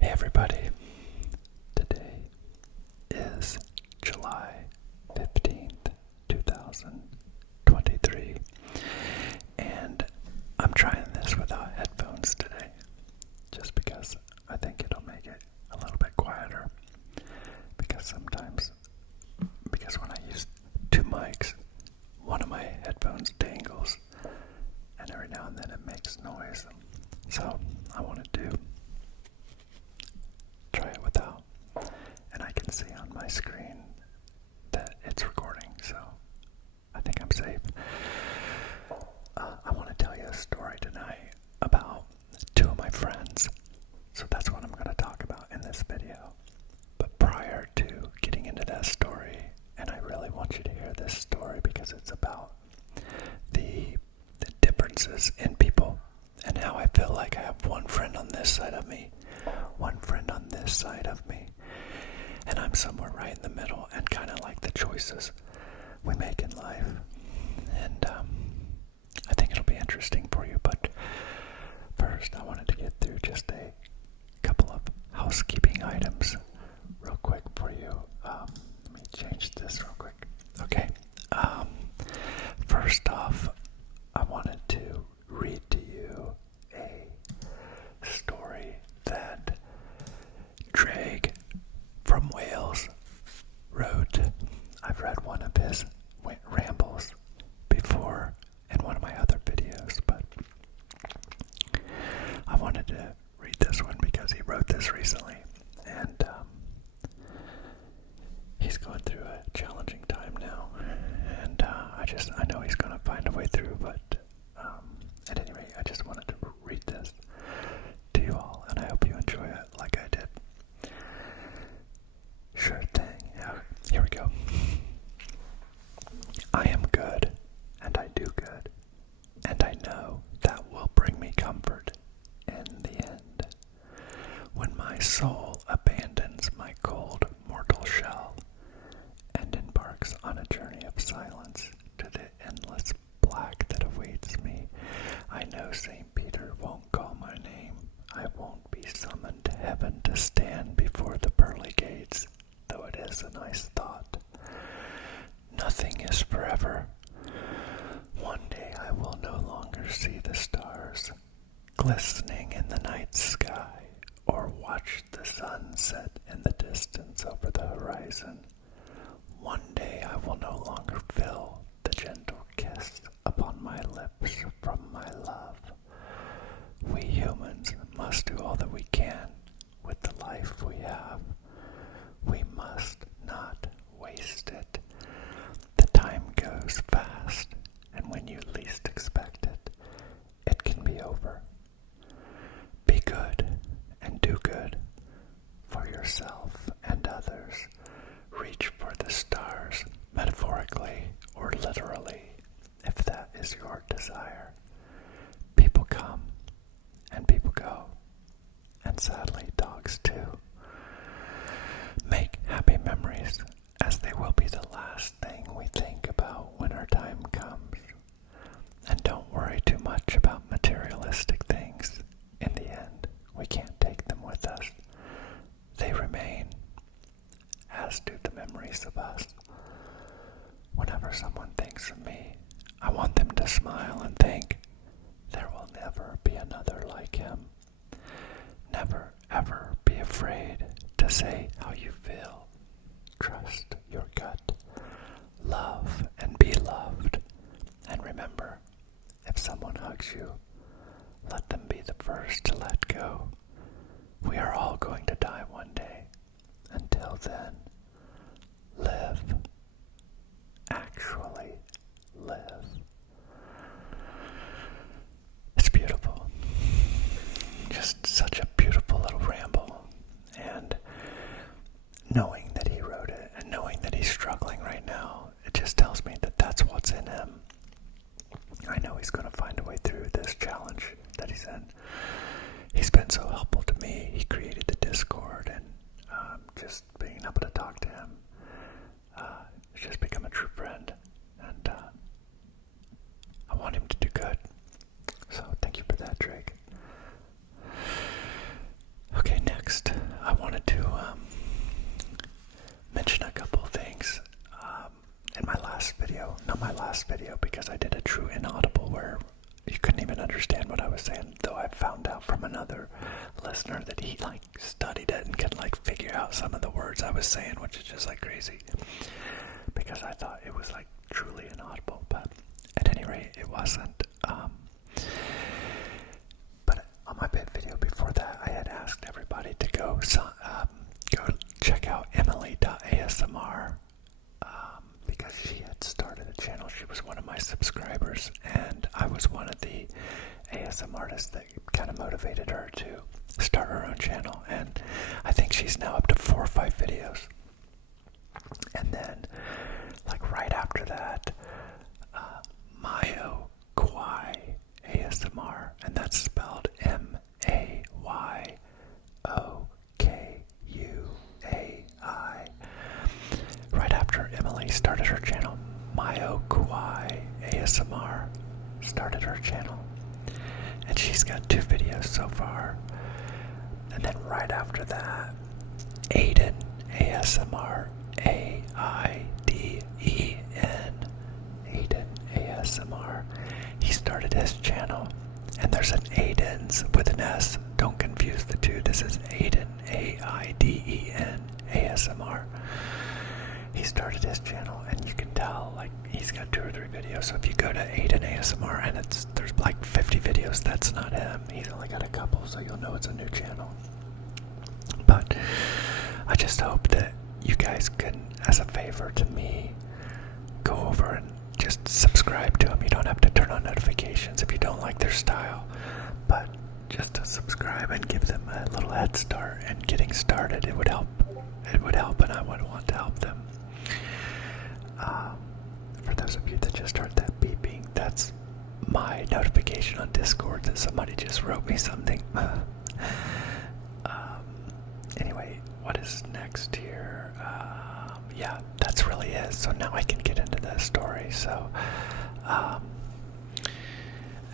Hey everybody, today is July 15th, 2023, and I'm trying this without headphones today, just because I think it'll make it a little bit quieter, because when I use two mics, one of my headphones dangles, and every now and then it makes noise, so I wanted to try it without, and I can see on my screen that it's recording, so I think I'm safe. I want to tell you a story tonight about two of my friends, so that's what I'm going to talk about in this video. But prior to getting into that story, and I really want you to hear this story because it's about the differences in people and how I feel like I have one friend on this side of me, one friend on this side of me, and I'm somewhere right in the middle, and kind of like the choices we make in life. And I think it'll be interesting for you, but first I wanted to get through just a couple of housekeeping items real quick for you. Let me change this real quick. Okay. First off, I wanted to read to you a story that Draig from Wales wrote. I've read one of his rambles before in one of my other videos, but I wanted to read this one because he wrote this recently, and he's going through a challenging time now, and I know he's going to find a way through, but at any rate, I just wanted to read this to you all, and I hope you enjoy it like I did. Sure thing. Here we go. I am good, and I do good, and I know that will bring me comfort in the end. When my soul abandons my cold mortal shell and embarks on a journey of silence to the endless black that awaits me, I know St. Peter won't call my name. I won't be summoned to heaven to stand before the pearly gates, though it is a nice thought. Nothing is forever. One day I will no longer see the stars glistening in the night sky, or watch the sun set in the distance over the horizon. One day I will no longer feel the gentle kiss upon my lips from my love. We humans must do all that we can with the life we have. We must not waste it. The time goes fast, and when you least expect it, it can be over. Be good and do good for yourself and others. Reach for the stars, metaphorically or literally, if that is your desire. People come and people go, and sadly dogs too. Make happy memories, as they will be the last thing we think about when our time comes. And don't worry too much about materialistic things. In the end, we can't take them with us. They remain, as do the memories of us. Whenever someone thinks of me, I want them to smile and think, there will never be another like him. Never, ever be afraid to say how you feel. Trust your gut. Love and be loved. And remember, if someone hugs you, let them be the first to let go. We are all going to die one day. Until then, live. Actually live. It's beautiful. Just such a beautiful little ramble. And knowing that he wrote it and knowing that he's struggling right now, it just tells me that that's what's in him. I know he's going to find a way through this challenge that he's in. He's been so helpful to me. He created the Discord, and just being able to talk to him, it's just become a true friend. And I want him to do good. So thank you for that, Draig. Okay, next. understand what I was saying, though I found out from another listener that he like studied it and could like figure out some of the words I was saying, which is just like crazy, because I thought it was like truly inaudible, but at any rate it wasn't. But on my bit video before that, I had asked everybody to go check out Emily.asmr, because she had started a channel. She was one of my subscribers, and I was one of the ASM artists that kind of motivated her to start her own channel, and I think she's now up to 4 or 5 videos. And then, like right after that, Mayo Kwai ASMR, and that's spelled Mayokuai. Right after Emily started her channel, Mayo Kwai ASMR started her channel, and she's got 2 videos so far. And then right after that, Aiden ASMR, AIDEN, Aiden ASMR. He started his channel, and there's an Aiden's with an S. Don't confuse the two. This is Aiden, AIDEN ASMR. He started his channel, and you can tell like he's got 2 or 3 videos. So if you go to Aiden ASMR and there's like 50 videos, that's not him. He's only got a couple, so you'll know it's a new channel. But I just hope that you guys can, as a favor to me, go over and just subscribe to them. You don't have to turn on notifications if you don't like their style, but just to subscribe and give them a little head start and getting started, it would help. It would help, and I would want to help them. For those of you that just heard that beeping, that's my notification on Discord that somebody just wrote me something. Anyway, what is next here? Yeah, that's really it. So now I can get into the story. So,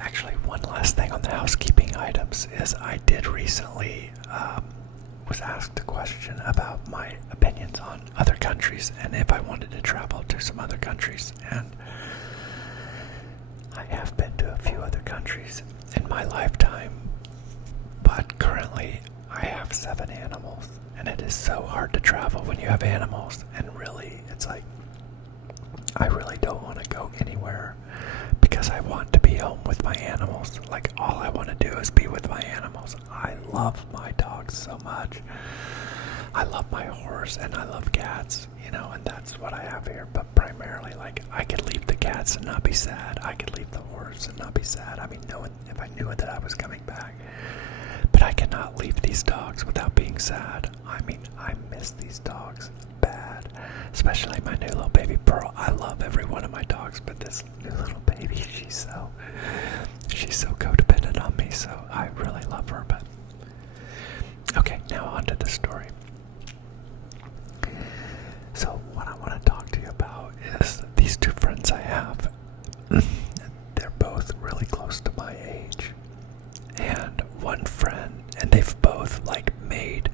actually, one last thing on the housekeeping items is I did recently was asked a question about my opinions on other countries and if I wanted to travel to some other countries, and I have been to a few other countries in my lifetime, but currently I have 7 animals, and it is so hard to travel when you have animals, and really it's like I really don't want to go anywhere because I want to be home with my animals. Like, all I want to do is be with my animals. I love my dogs so much. I love my horse, and I love cats, and that's what I have here. But primarily, like, I could leave the cats and not be sad. I could leave the horse and not be sad. I mean, if I knew that I was coming back. But I cannot leave these dogs without being sad. I mean, I miss these dogs bad. Especially my new little baby Pearl. I love every one of my dogs, but this new little baby, she's so codependent on me, so I really love her. But okay, now on to the story. So what I want to talk to you about is these 2 friends I have. They're both really close to my age. And one friend, and they've both like made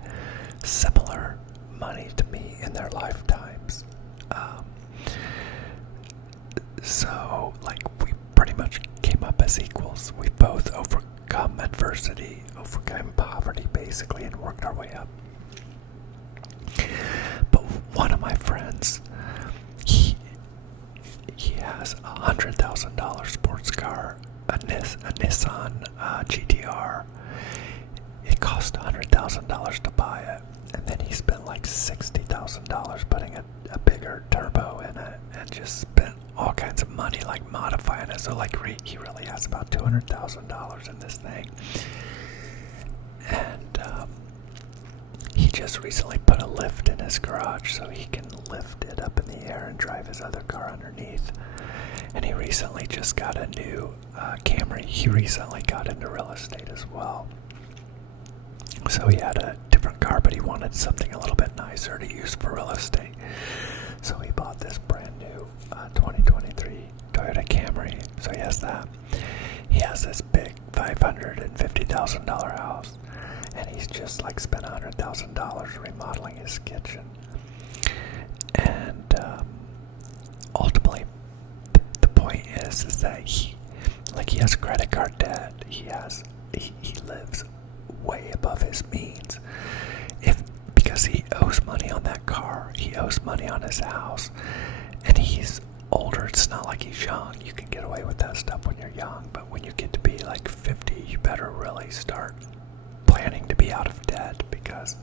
similar money to me in their lifetimes. So like we pretty much came up as equals. We both overcome adversity, overcome poverty basically, and worked our way up. But one of my friends, he has a $100,000 sports car, a Nissan GTR. It cost $100,000 to buy it, and then he spent like $60,000 putting a bigger turbo in it, and just spent all kinds of money like modifying it. So like he really has about $200,000 in this thing. And he just recently put a lift in his garage so he can lift it up in the air and drive his other car underneath. And he recently just got a new Camry. He recently got into real estate as well. So he had a different car, but he wanted something a little bit nicer to use for real estate. So he bought this brand new 2023 Toyota Camry. So he has that. He has this big $550,000 house, and he's just like spent $100,000 remodeling his kitchen. And ultimately, the point is that Like, he has credit card debt. He lives way above his means. Because he owes money on that car, he owes money on his house, and he's older. It's not like he's young. You can get away with that stuff when you're young, but when you get to be like 50, you better really start planning to be out of debt, because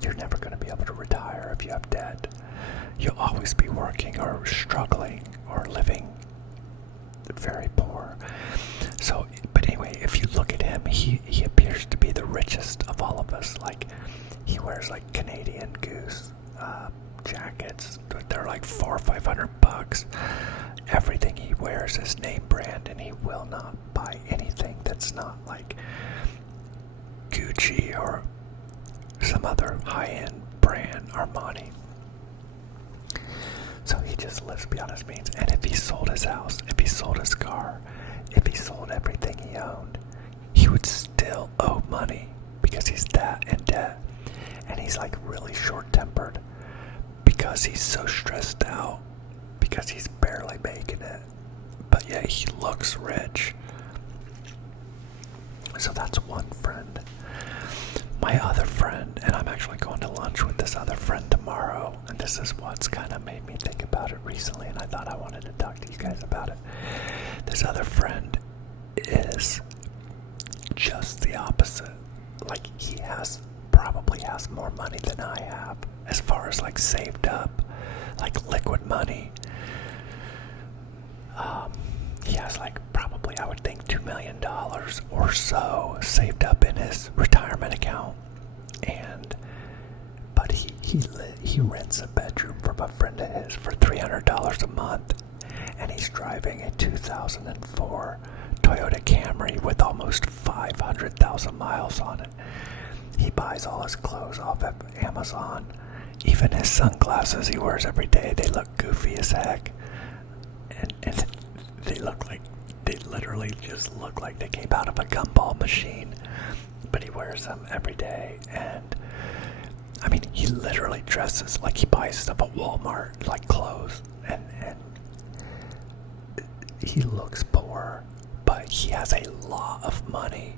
you're never going to be able to retire if you have debt. You'll always be working or struggling or living very poor. So, but anyway, if you look at him, he appears to be the richest of all of us. Like, he wears like Canadian Goose jackets. They're like $400 or $500. Everything he wears is name brand, and he will not buy anything that's not like Gucci or some other high-end brand, Armani. So he just lives beyond his means. And if he sold his house, if he sold his car, if he sold everything he owned, he would still owe money, because he's that in debt. And he's like really short-tempered because he's so stressed out, because he's barely making it. But yeah, he looks rich. So that's one friend. My other friend, and I'm actually going to lunch with this other friend tomorrow, and this is what's kind of made me think about it recently, and I thought I wanted to talk to you guys about it. This other friend is just the opposite. Like, he probably has more money than I have, as far as like saved up, like liquid money. He has like probably, I would think, $2 million or so saved up in his retirement account. But he rents a bedroom from a friend of his for $300 a month, and he's driving a 2004 Toyota Camry with almost 500,000 miles on it. He buys all his clothes off of Amazon. Even his sunglasses he wears every day, they look goofy as heck. And they literally just look like they came out of a gumball machine. But he wears them every day. And I mean, he literally dresses like he buys stuff at Walmart, like clothes. And he looks poor, but he has a lot of money.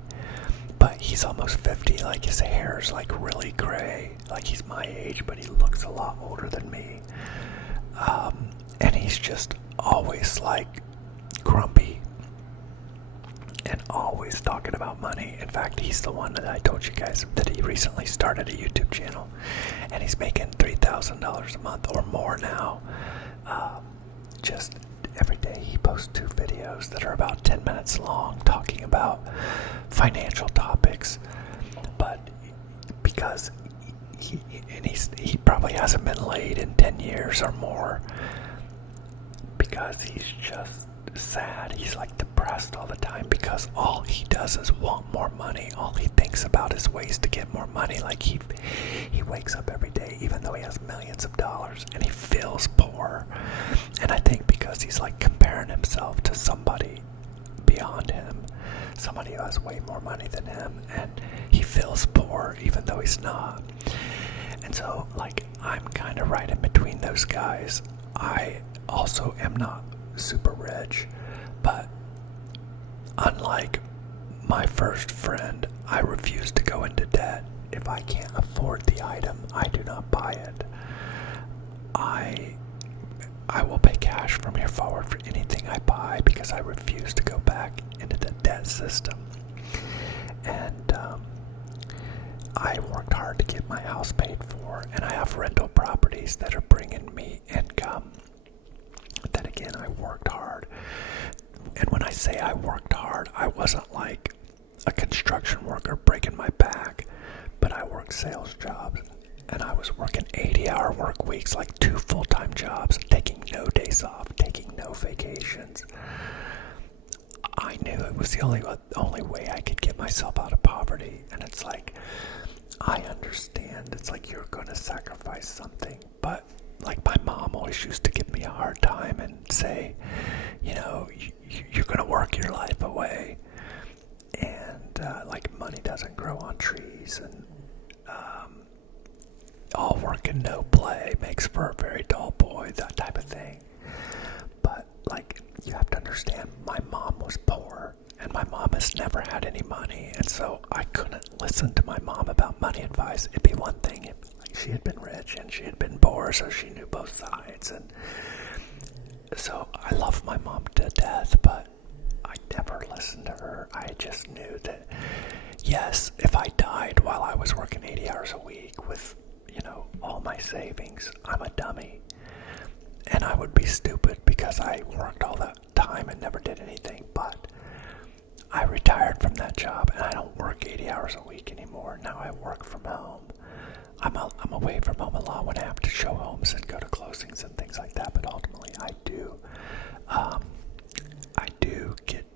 But he's almost 50, like his hair's like really gray. Like, he's my age, but he looks a lot older than me. And he's just always like grumpy and always talking about money. In fact, he's the one that I told you guys that he recently started a YouTube channel, and he's making $3,000 a month or more now. Just every day he posts 2 videos that are about 10 minutes long, talking about financial topics. But because he probably hasn't been laid in 10 years or more, because he's just sad. He's like depressed all the time, because all he does is want more money. All he thinks about is ways to get more money. Like, he wakes up every day, even though he has millions of dollars, and he feels poor. And I think because he's like comparing himself to somebody beyond him, somebody who has way more money than him, and he feels poor even though he's not. And so, like, I'm kind of right in between those guys. I also am not super rich, but unlike my first friend, I refuse to go into debt. If I can't afford the item, I do not buy it. I will pay cash from here forward for anything I buy, because I refuse to go back into the debt system. And I worked hard to get my house paid for, and I have rental properties that are bringing me income. Then again, I worked hard. And when I say I worked hard, I wasn't like a construction worker breaking my back, but I worked sales jobs, and I was working 80-hour work weeks, like 2 full-time jobs, taking no days off, taking no vacations. I knew it was the only way I could get myself out of poverty. And it's like, I understand it's like you're going to sacrifice something, but like, my mom always used to give me a hard time and say, you know, you're going to work your life away, and like, money doesn't grow on trees, and all work and no play makes for a very dull boy, that type of thing. But like, you have to understand, my mom was any money, and so I couldn't listen to my mom about money advice. It'd be one thing if she had been rich and she had been poor, so she knew both sides. And so I love my mom to death, but I never listened to her. I just knew that, yes, if I died while I was working 80 hours a week with, all my savings, I'm a dummy. And I would be stupid because I worked all that time and never did anything. But I retired from that job and I don't work 80 hours a week anymore. Now I work from home. I'm away from home a lot when I have to show homes and go to closings and things like that. But ultimately, I do get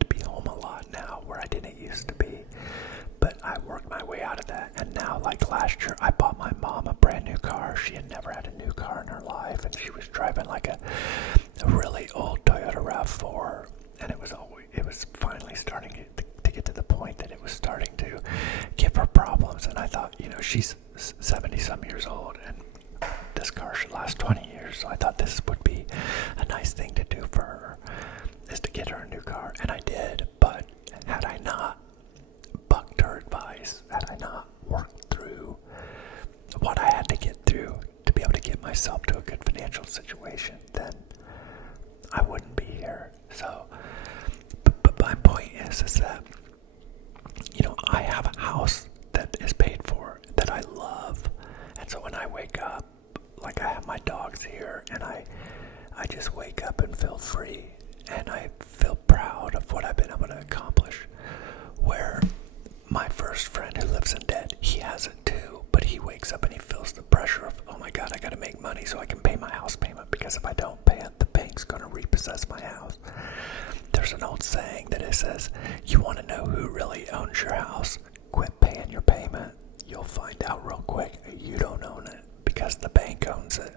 to be home a lot now, where I didn't used to be. But I worked my way out of that, and now, like last year, I bought my mom a brand new car. She had never had a new car in her life, and she was driving like a really old Toyota RAV4, and it was finally starting to get to the point that it was starting to give her problems. And I thought, she's 70-some years old, and this car should last 20 years, so I thought this would be a nice thing to do for her, is to get her a new car, and I did. But had I not bucked her advice, had I not worked through what I had to get through to be able to get myself to a good financial situation, then I wouldn't be here. So, but my point is that, I have a house that is paid for, that I love, and so when I wake up, like I have my dogs here, and I just wake up and feel free, and I feel proud of what I've been able to accomplish. Where my first friend who lives in debt, he has it too, but he wakes up and he feels the pressure of, oh my God, I gotta make money so I can pay my house payment, because if I don't pay it, the bank's gonna repossess my house. There's an old saying that it says, you wanna know who really owns your house? Quit paying your payment. You'll find out real quick you don't own it, because the bank owns it.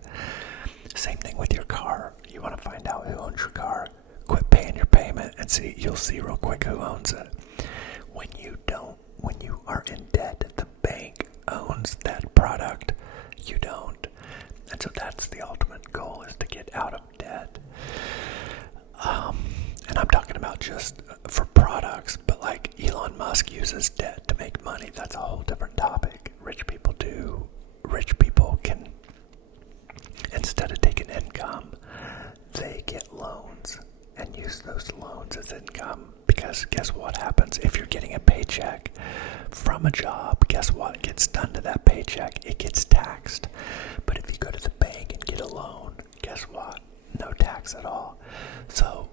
Same thing with your car. You wanna find out who owns your car? Quit paying your payment and you'll see real quick who owns it. When you are in debt, the bank owns that product. You don't. And so that's the ultimate goal, is to get out of debt. And I'm talking about just for products, but like Elon Musk uses debt to make money. That's a whole different topic. Rich people do. Rich people can, instead of taking income, they get loans and use those loans as income. Because guess what happens? If you're getting a paycheck from a job, guess what gets done to that paycheck? It gets taxed. But if you go to the bank and get a loan, guess what? No tax at all. So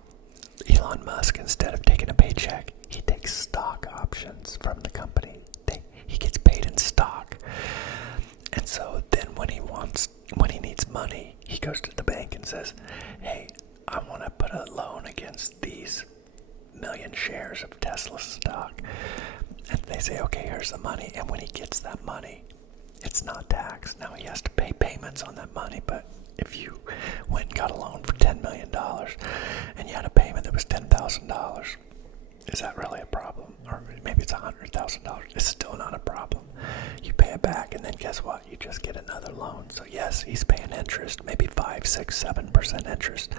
Elon Musk, instead of taking a paycheck, he takes stock options from the company. He gets paid in stock. And so then when he needs money, he goes to the bank and says, hey, I want to put a loan against these million shares of Tesla stock. And they say, okay, here's the money. And when he gets that money, it's not taxed. Now he has to pay payments on that money, but if you went and got a loan for $10 million and you had a payment that was $10,000, is that really a problem? Or maybe it's $100,000. It's still not a problem. You pay it back, and then guess what? You just get another loan. So yes, he's paying interest, maybe 5, 6, 7% interest,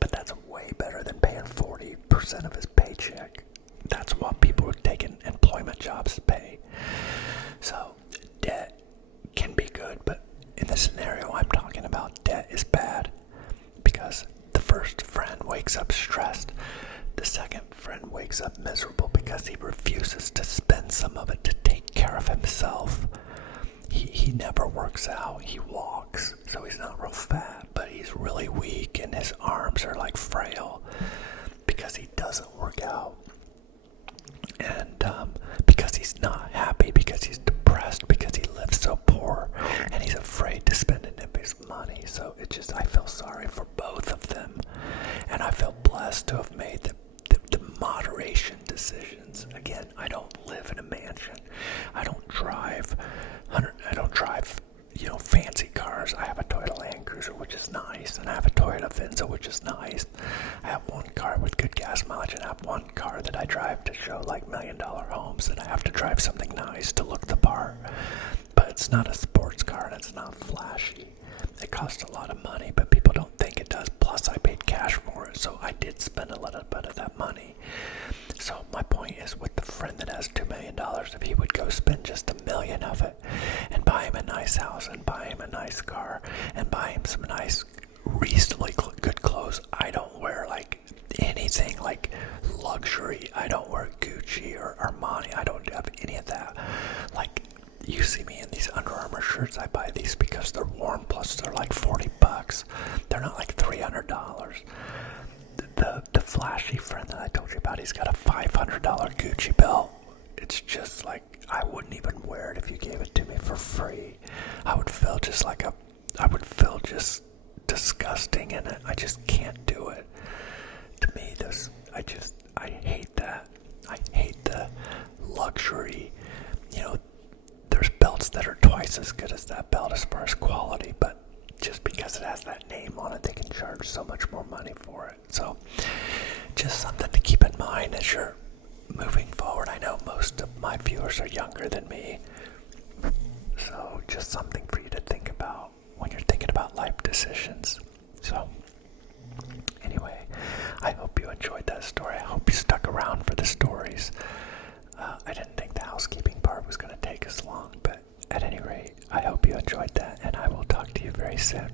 but that's way better than paying 40% of his paycheck. That's what people taking employment jobs pay. So debt can be good, but in the scenario I'm talking about, debt is bad because the first friend wakes up stressed. The second friend wakes up miserable because he refuses to spend some of it to take care of himself. He never works out. He walks, so he's not real fat, but he's really weak and his arms are like frail because he doesn't work out. And because he's not happy, because he's depressed, because he lives so poor and he's afraid to spend any of his money. So I feel sorry for both of them, and I feel blessed to have made the moderation decisions. Again, I don't live in a mansion. I don't drive fancy cars. I have a Toyota Land Cruiser, which is nice, and I have a Toyota Venza, which is nice. I have one car with good gas mileage, and I have one car that I drive to show like $1 million homes, and I have to drive something nice to look the part. But it's not a sports car, and it's not flashy. It costs a lot of money, but people don't think it does. Plus, I paid cash for it, so I did spend a little bit of that money. friend that has $2 million, if he would go spend just $1 million of it and buy him a nice house and buy him a nice car and buy him some nice, reasonably good clothes. I don't wear like anything like luxury. I don't wear Gucci or Armani. I don't have any of that. Like, you see me in these Under Armour shirts. I buy these because they're warm, plus they're like $40. They're not like $300. The flashy friend that I told you about, he's got a $500 Gucci belt. It's just like, I wouldn't even wear it if you gave it to me for free. I would feel just disgusting in it. I just can't do it. To me, I hate that. I hate the luxury. You know, there's belts that are twice as good as that belt as far as quality, but just because it has that name on it, they can charge so much more money for it. So, just something to keep in mind as you're moving forward. I know most of my viewers are younger than me, so just something for you to think about when you're thinking about life decisions. So, anyway, I hope you enjoyed that story. I hope you stuck around for the stories. I didn't think the housekeeping part was going to take as long, but at any rate, I hope you enjoyed that, and I will talk to you very soon.